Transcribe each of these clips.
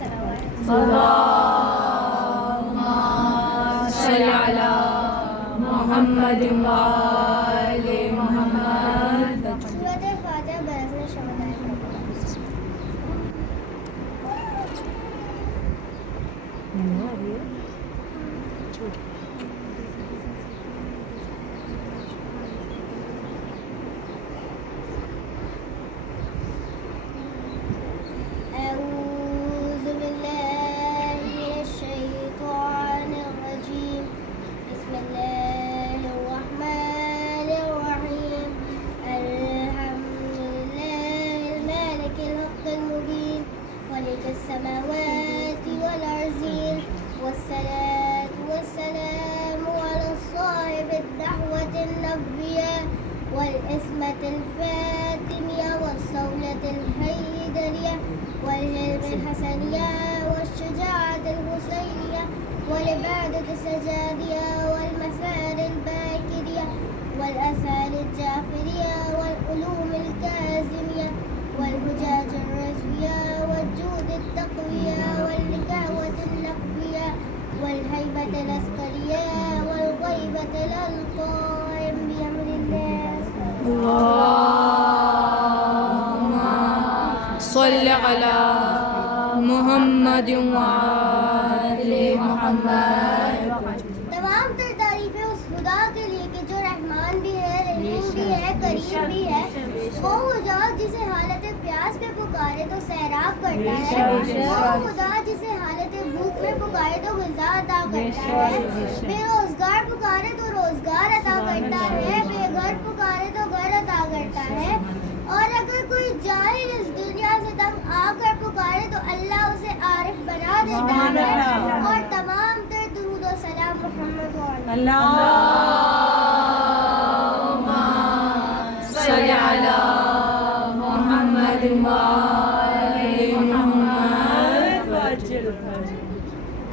اللهم صل على محمد وآل محمد. سورۃ فاتحہ برزن شہداء. أعوذ بالله من الشيطان الرجيم. بسم الله الرحمن الرحيم. الحمد لله المالك الحق المبين خالق السماوات والأرضين والصلاة والسلام على صاحب الدعوة النبوية والعصمة الفاتمية والصولة الحيدرية والهلم الحسنية والشجاعة الحسينية والعبادة السجادية والمثار الباكرية والآثار الجعفرية والعلوم الكاظمية والهجاج الرزوية والجود التقوية والنكاوة النقوية والهيبة العسكرية والغيبة القائم بأمر الله. اللهم صل على محمد وآل محمد. تمام تر تعریفیں اس خدا کے لیے کہ جو رحمان بھی ہے، رحیم بھی ہے، کریم بھی ہے. وہ خدا جسے حالت پیاس میں پکارے تو سیراب کرتا ہے. وہ خدا جسے حالت بھوک میں پکارے تو غذا عطا کرتا ہے. بے روزگار پکارے تو روزگار عطا کرتا ہے. بے گھر پکارے تو گھر عطا کرتا ہے. اور اگر کوئی جاہل اس دنیا سے تنگ آ کر پکارے تو اللہ اسے عارف بنا دیتا ہے. اور تمام تر درود و سلام محمد اللهم صل على محمد وآل محمد.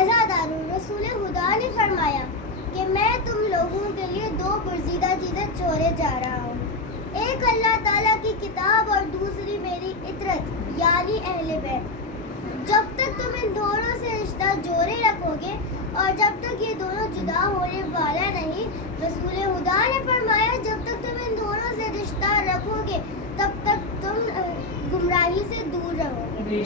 عزادارو، رسول خدا نے فرمایا کہ میں تم لوگوں کے لیے دو برزیدہ چیزیں چھوڑے جا رہا ہوں. ایک اللہ تعالیٰ کی کتاب اور دوسری میری اطرت یعنی اہل بیت. جب تک تم ان دونوں سے رشتہ جوڑے رکھو گے اور جب تک یہ دونوں جدا ہونے والا نہیں، رسول خدا نے فرمایا جب تک تم ان دونوں سے رشتہ رکھو گے تب تک تم گمراہی سے دور رہو گے.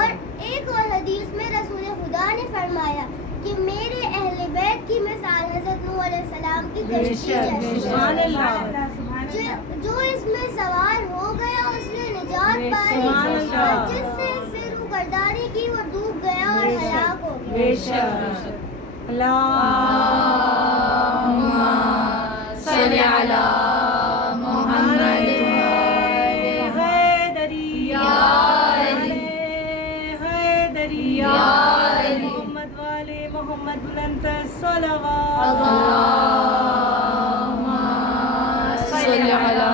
اور ایک اور حدیث میں رسول خدا نے فرمایا کہ میرے اہل بیت کی مثال حضرت نوح علیہ السلام کی کشتی جیسی ہے. جو اس میں سوار ہو گیا اس نے نجات پائی، اور جس نے اس سے روگردانی کی وہ ڈوب گیا اور ہلاک ہو گیا. اللهم صل على محمد محمد والے محمد بلند صلوات. اللهم صل على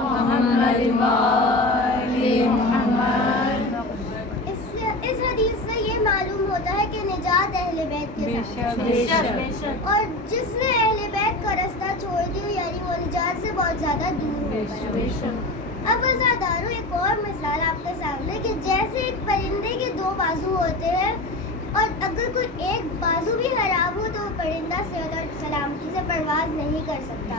محمد وآل محمد. اس حدیث سے یہ معلوم ہوتا ہے کہ نجات اہل بیت کے ساتھ ہے. اور جس نے اہل بیت کا رستہ چھوڑ دیا یعنی وہ نجات سے بہت زیادہ دور ہو گیا. اب عزادارو، ایک اور مثال آپ کے سامنے کہ جیسے ایک پرندے کے دو بازو ہوتے ہیں اور اگر کوئی ایک بازو بھی خراب ہو تو پرندہ صحت اور سلامتی سے پرواز نہیں کر سکتا.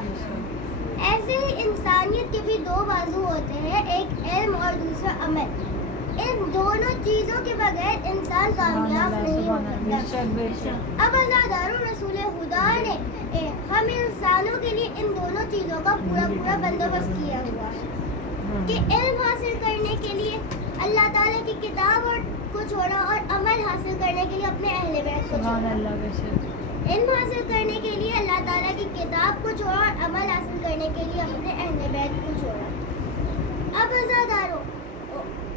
ایسے ہی انسانیت کے بھی دو بازو ہوتے ہیں، ایک علم اور دوسرا عمل. ان دونوں چیزوں کے بغیر انسان کامیاب نہیں ہو سکتا. اب عزادارو، رسول خدا نے ہم انسانوں کے لیے ان دونوں چیزوں کا پورا بندوبست کیا ہوا ہے کہ علم حاصل کرنے کے لیے اللہ تعالیٰ کی کتاب کو چھوڑا اور عمل حاصل کرنے کے لیے اپنے اہل بیت کو چھوڑا. علم حاصل کرنے کے لیے اللہ تعالیٰ کی کتاب کو چھوڑا اور عمل حاصل کرنے کے لیے اپنے اہل بیت کو چھوڑا. اب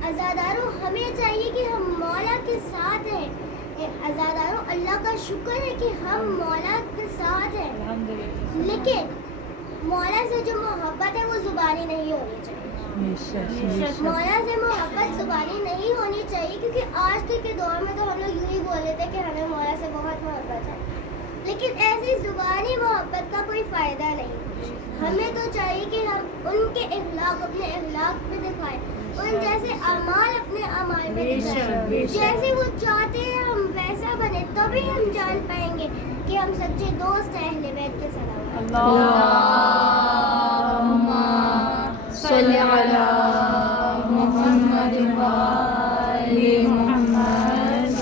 عزادارو ہمیں چاہیے کہ ہم مولا کے ساتھ ہیں. عزادارو، اللہ کا شکر ہے کہ ہم مولا کے ساتھ ہیں، لیکن مولا سے جو محبت ہے وہ زبانی نہیں ہونی چاہیے. مولا سے محبت زبانی نہیں ہونی چاہیے کیونکہ آج کل کے دور میں تو ہم لوگ یوں ہی بول لیتے ہیں کہ ہمیں مولا سے بہت محبت ہے، لیکن ایسی زبانی محبت کا کوئی فائدہ نہیں. ہمیں تو چاہیے کہ ہم ان کے اخلاق اپنے اخلاق میں دکھائیں، ان جیسے اعمال اپنے اعمال में दिखाएं। जैसे वो चाहते हैं हम वैसा बने, तभी हम जान पाएंगे कि हम सच्चे दोस्त हैं अहले बैत के सलावत। अल्लाहुम्मा सल्ली अला मुहम्मद व आले मुहम्मद।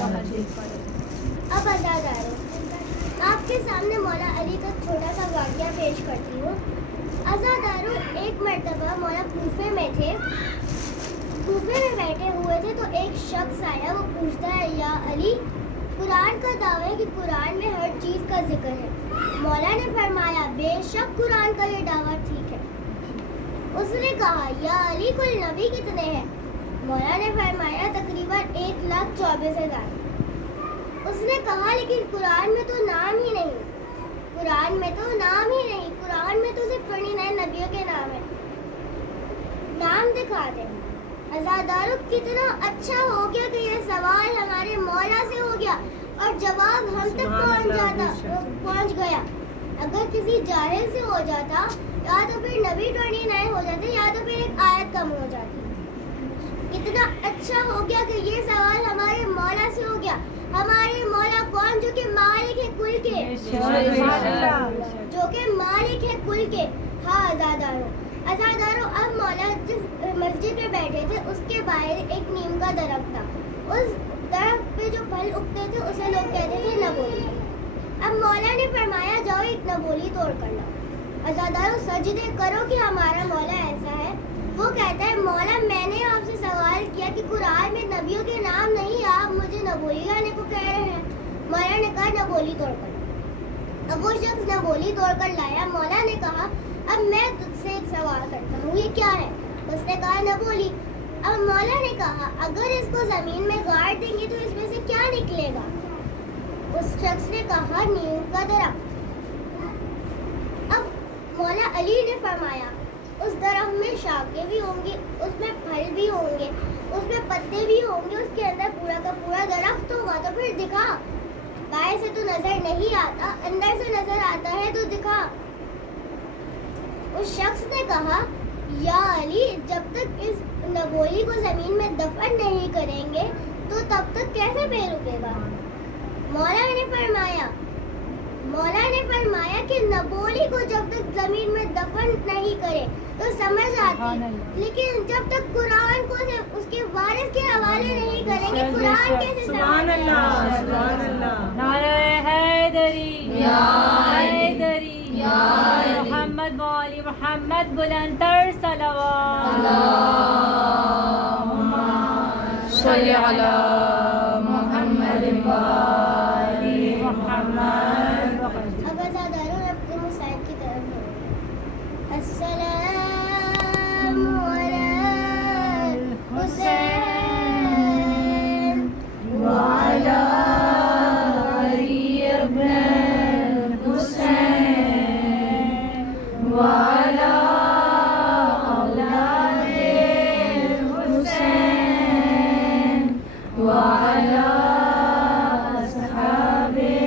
अब अज़ादारों, आपके सामने मौला अली का छोटा सा वाक़या पेश करती हूँ। अज़ादारों, एक मर्तबा मौला कूफे में थे। कूफे में बैठे हुए थे तो एक शख्स आया। वो पूछता है, या अली, कुरान का दावा है कि कुरान में हर चीज़ का जिक्र है। मौला ने फरमाया, बेशक कुरान का ये दावा ठीक है। उसने कहा, या अली, कुल नबी कितने हैं? मौला ने फरमाया, तकरीबन 1,24,000। उसने कहा, लेकिन कुरान में तो नाम ही नहीं। कुरान में तो नाम ही नहीं। कुरान में तो सिर्फ 29 नबियों के नाम है। नाम दिखा दे। अज़ादारों, कितना अच्छा हो गया कि ये सवाल हमारे मौला से हो गया और जवाब हम तक पहुंच गया। अगर किसी जाहिल से हो जाता, या तो फिर नबी 29 हो जाते, या तो फिर एक आयत कम हो जाती। कितना अच्छा हो गया कि ये सवाल हमारे मौला से हो गया। हमारे मौला कौन? जो कि मालिक है कुल के, जो कि मालिक है कुल के। हाँ अज़ादारों, अब मौला जिस मस्जिद में बैठे थे उसके बाहर एक नीम का दरख्त था। उस दरख्त पे जो फल उगते थे उसे लोग कहते थे नबोली। अब मौला ने फरमाया, जाओ एक नबोली तोड़ कर लाओ। अज़ादारों, सजदे करो कि हमारा मौला ऐसा है। वो कहता है, मौला, मैंने आपसे सवाल किया कि कुरान में नबियों के नाम नहीं, आप मुझे नबोली लाने को कह रहे हैं। मौला ने कहा, नबोली तोड़ कर। अब वो शख्स नबोली तोड़ कर लाया। मौला ने कहा, अब मैं तुझसे एक सवाल करता हूँ, ये क्या है? उसने कहा, नबोली। अब मौला ने कहा, अगर इसको जमीन में गाड़ देंगे तो इसमें से क्या निकलेगा? उस शख्स ने कहा, नीम का दरख्त। अब मौला अली ने फरमाया, उस दरख्त में शाखें भी होंगी, उसमें फल भी होंगे, उसमें पत्ते भी होंगे, उसके अंदर पूरा का पूरा दरख्त होगा, तो फिर दिखा। बाहर से तो नजर नहीं आता, अंदर से नजर आता है, तो दिखा। उस शख्स ने कहा, या अली, जब तक इस नबोली को जमीन में दफन नहीं करेंगे तो तब तक कैसे पेड़ उगेगा? मौला ने फरमाया कि नबोली को जब तक जमीन में दफन नहीं करे तो समझ आती, लेकिन जब तक कुरान को उसके वारिस के हवाले नहीं करेंगे, कुरान कैसे समझ? नारे हैदरी या हैदरी या मोहम्मद वाली मोहम्मद बुलंदतर सलावत। अल्लाहुम्मा सल्ली अला मुहम्मद व आले मुहम्मद। अब अज़ादारों, अपने मुसाइब की तरफ हो। अस्सलामु अलैल हुसैन व अला अली इब्न हुसैन व अला औलाद हुसैन व अला अस्हाबे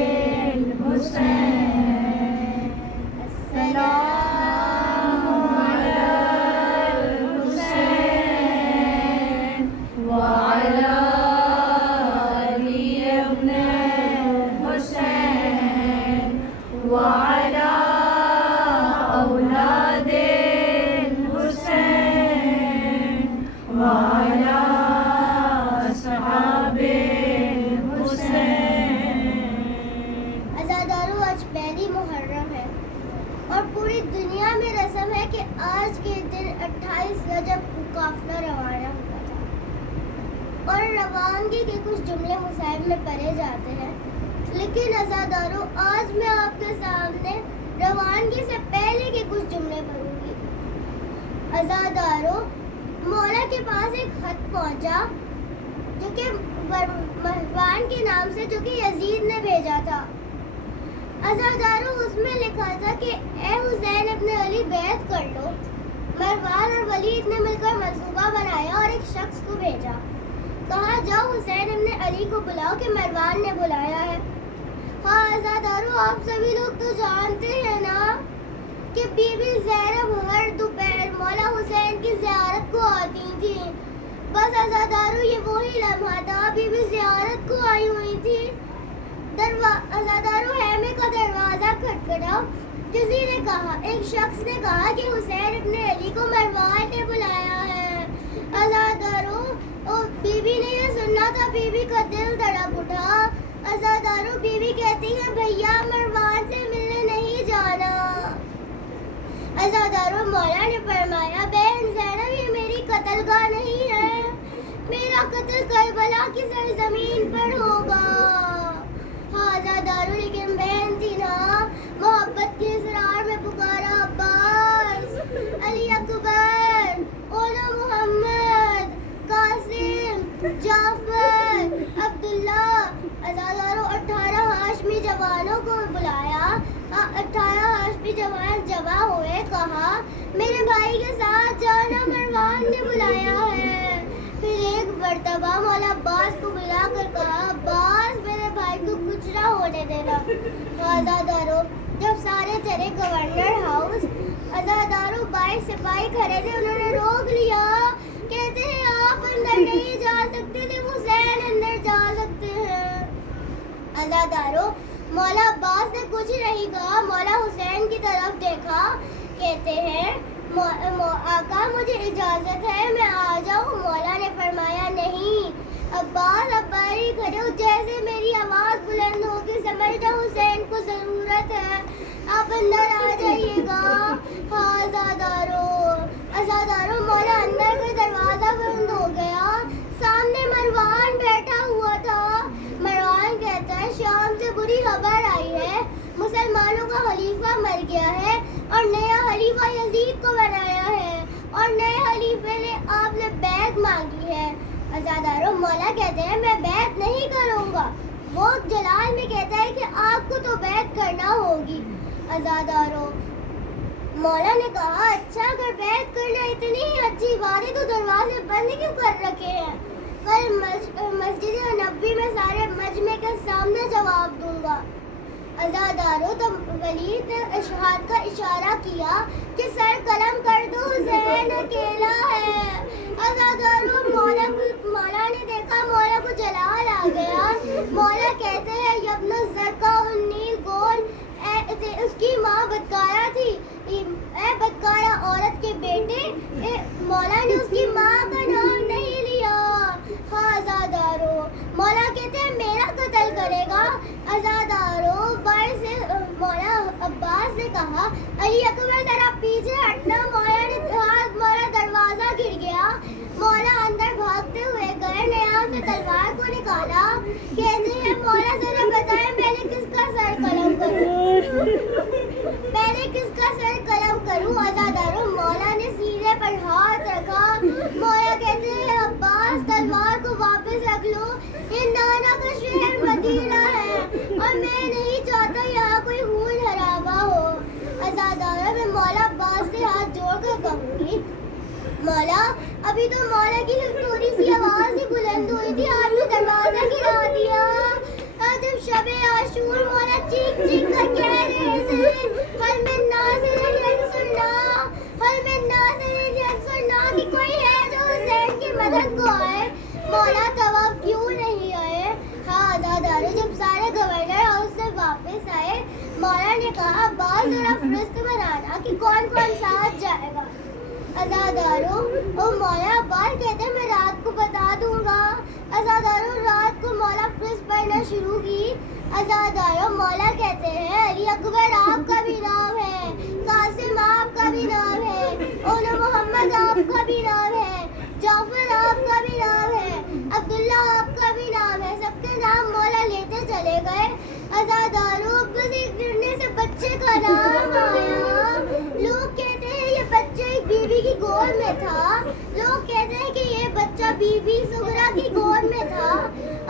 हुसैन। अस्सलामु अलैल हुसैन व अला अली इब्न हुसैन व अला औलाद हुसैन व अला अस्हाबे हुसैन। अज़ादारों, आज पहली मुहर्रम है और पूरी दुनिया में रस्म है कि आज के दिन 28 रजब को काफिला रवाना होता था और रवानगी के कुछ जुमले मुसाहिब में पढ़े जाते हैं। लेकिन अज़ादारों, आज मैं आपके सामने रवानगी से पहले के कुछ जुमले पढ़ूंगी। अज़ादारों, मौला के पास एक खत पहुंचा जो कि मरवान के नाम से, जो कि यजीद ने भेजा था। अज़ादारों, उसमें लिखा था कि ए हुसैन इब्न अली, बैत कर लो। मरवान और वलीद ने मिलकर मंसूबा बनाया और एक शख्स को भेजा। कहा, जाओ हुसैन इब्न अली को बुलाओ कि मरवान ने बुलाया है। हाँ अज़ादारों, आप सभी लोग तो जानते हैं ना कि बीबी ज़ैनब हर दोपहर मौला हुसैन की ज़ियारत को आती थी। बस अज़ादारों ये वही लम्हा था, बीवी ज़ियारत को आई हुई थी। अज़ादारों हैमे का दरवाज़ा खटखटा। किसी ने कहा, एक शख्स ने कहा कि हुसैन इब्न अली को मरवान ने बुलाया है। अज़ादारों, बीवी ने ये सुनना था, बीवी का दिल धड़क उठा। अज़ादारों, बीवी कहती है, भैया मरवान से मिलने नहीं जाना। अज़ादारों, मौला ने फरमाया, बहन ज़ैनब, ये मेरी कत्लगाह नहीं है, मेरा कत्ल करबला की सरजमीन पर होगा। हाँ अज़ादारों, लेकिन बहन थी ना, मोहब्बत के इसरार में पुकारा, अब्बास, अली अकबर, ओला मोहम्मद, कासिम, जाफर, अब्दुल्ला। अज़ादारों, 18 हाशमी जवानों को बुलाया। 18 हाशमी जवान जमा हुए, कहा, मेरे भाई के साथ जाना, मरवान ने बुलाया है। फिर एक मर्तबा मौला अब्बास को बुलाकर कहा, अब्बास, मेरे भाई को कुछ ना होने देना। अज़ादारों, जब सारे चले गवर्नर हाउस, अज़ादारों 22 सिपाही खड़े थे, उन्होंने रोक लिया। कहते हैं, आप अंदर नहीं जा सकते थे, हुसैन अंदर जा सकते हैं। अज़ादारों, मौला अब्बास ने कुछ नहीं कहा, मौला हुसैन की तरफ देखा। कहते हैं, आका, मुझे इजाज़त है, मैं आ जाऊँ? मौला ने फरमाया, नहीं अब्बास, अब बाहर खड़े हो, जैसे मेरी आवाज़ बुलंद होगी समझना हुसैन को ज़रूरत है, आप अंदर आ जाइएगा। हाँ अज़ादारों, मौला अंदर का दरवाज़ा बंद हो गया। सामने मरवान बैठा हुआ था। मरवान कहता है, शाम से बुरी खबर आई है, मुसलमानों का खलीफा मर गया है और नया खलीफा यजीद को बनाया है, और नए खलीफे ने आपने बैत मांगी है। अज़ादारों, मौला कहते हैं, मैं बैत नहीं करूँगा। वो जलाल में कहता है कि आपको तो बैत करना होगी। अज़ादारों, मौला ने कहा, अच्छा, अगर बैत करना इतनी ही अच्छी बात है तो दरवाजे बंद क्यों कर रखे हैं? कल मस्जिद नबी में सारे मजमे के सामने जवाब दूंगा। अज़ादारों, तो वलीद ने इशहाद का इशारा किया कि सर कलम कर दो, हुसैन अकेला है। अज़ादारों, मौला ने देखा, मौला को जलाल आ गया। मौला कहते हैं, यब्न ज़रका उन्नील गोल, उसकी माँ बदकारा थी, बदकारा औरत के बेटे। मौला ने उसकी माँ का नाम नहीं लिया। हाँ अज़ादारों, मौला कहते हैं, मेरा कत्ल करेगा। अज़ादारों, मौला अब्बास ने कहा, अली अकबर जरा पीछे हटना। मौला दरवाजा गिर गया। मौला अंदर भागते हुए गए, नयाब से तलवार को निकाला। कहते हैं, मौला जरा बताएं, पहले किसका सर कलम करूं? अज़ादारों, मौला ने सीने पर हाथ रखा। मौला कहते हैं, अब्बास, तलवार को वापस रख लो, ये नाना का शहर मदीना है और मैं नहीं चाहता यहाँ कोई खून खराबा हो। अज़ादारों, मैं मौला अब्बास से हाथ जोड़कर कहूँगी, मौला, अभी तो मौला की थोड़ी सी आवाज़ ही बुलंद हुई थी, आपने दरवाज़ा गिरा दिया। जब शब आशूर मौला चीख कर कह रहे थे, हल में नाज़िर सुनना कि कोई है जो हुसैन की मदद को आए। मौला तवाब क्यों नहीं आए? हाँ अज़ादारों, जब सारे गवर्नर हाउस से वापस आए, मौला ने कहा, अब्बास जरा फहरिस्त बनाना कि कौन कौन साथ जाएगा। अज़ादारों, और मौला अब्बास कहते हैं, मैं रात को बता दूंगा। अज़ादारों, रात को मौला फहरिस्त पढ़ना शुरू की। अज़ादारों, मौला कहते हैं, अली अकबर आपका भी नाम है, कासिम आपका भी नाम है, ओला मोहम्मद आपका भी नाम है, जाफर आपका भी नाम है, अब्दुल्ला आपका भी नाम है। सबके नाम मौला लेते चले गए। अज़ादारों, गिरने से बच्चे का नाम आया। लोग कहते हैं, ये बच्चा एक बीवी की गोद में था। लोग कहते हैं कि ये बच्चा बीवी सुगरा की गोद में था,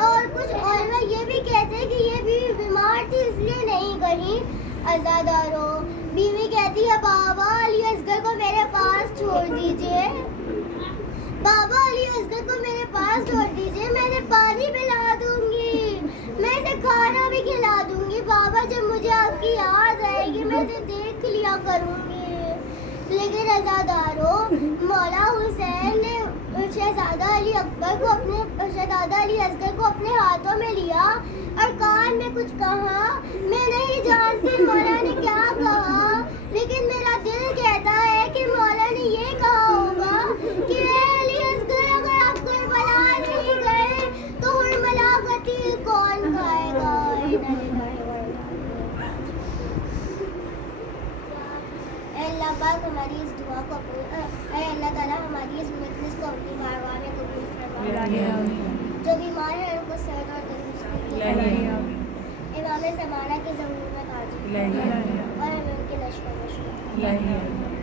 और कुछ और ये भी कहते हैं कि ये बीवी बीमार थी इसलिए नहीं गई। अज़ादारों, बीवी कहती है, बाबा अली असगर को मेरे पास छोड़ दीजिए, बाबा अली असगर को मेरे पास छोड़ दीजिए, मैं इन्हें पानी पिला दूंगी, मैं इन्हें खाना भी खिला दूंगी। बाबा, जब मुझे आपकी याद आएगी मैं इसे देख लिया करूंगी। लेकिन अज़ादारों, मौला हुसैन ने शहजादा अली کو اپنے شہزادہ علی اصغر کو اپنے ہاتھوں میں لیا اور کان میں کچھ کہا. میں نہیں جانتی مولا نے کیا کہا، لیکن میرا دل کہتا ہے کہ مولا نے یہ کہا ہوگا کہ اے علی اصغر، اگر آپ کربلا نہیں گئے تو حرملا قتیل کون کھائے گا؟ اے اللہ پاک ہماری اس دعا کو اے اللہ تعالیٰ ہماری اس مجلس کو اپنی بارگاہ میں قبول فرما. جو بیمار ہیں ان کو صحت اور تندرستی دے. امام زمانہ کی ضرورت آ جائے اور ہمیں ان کے نشو و نشو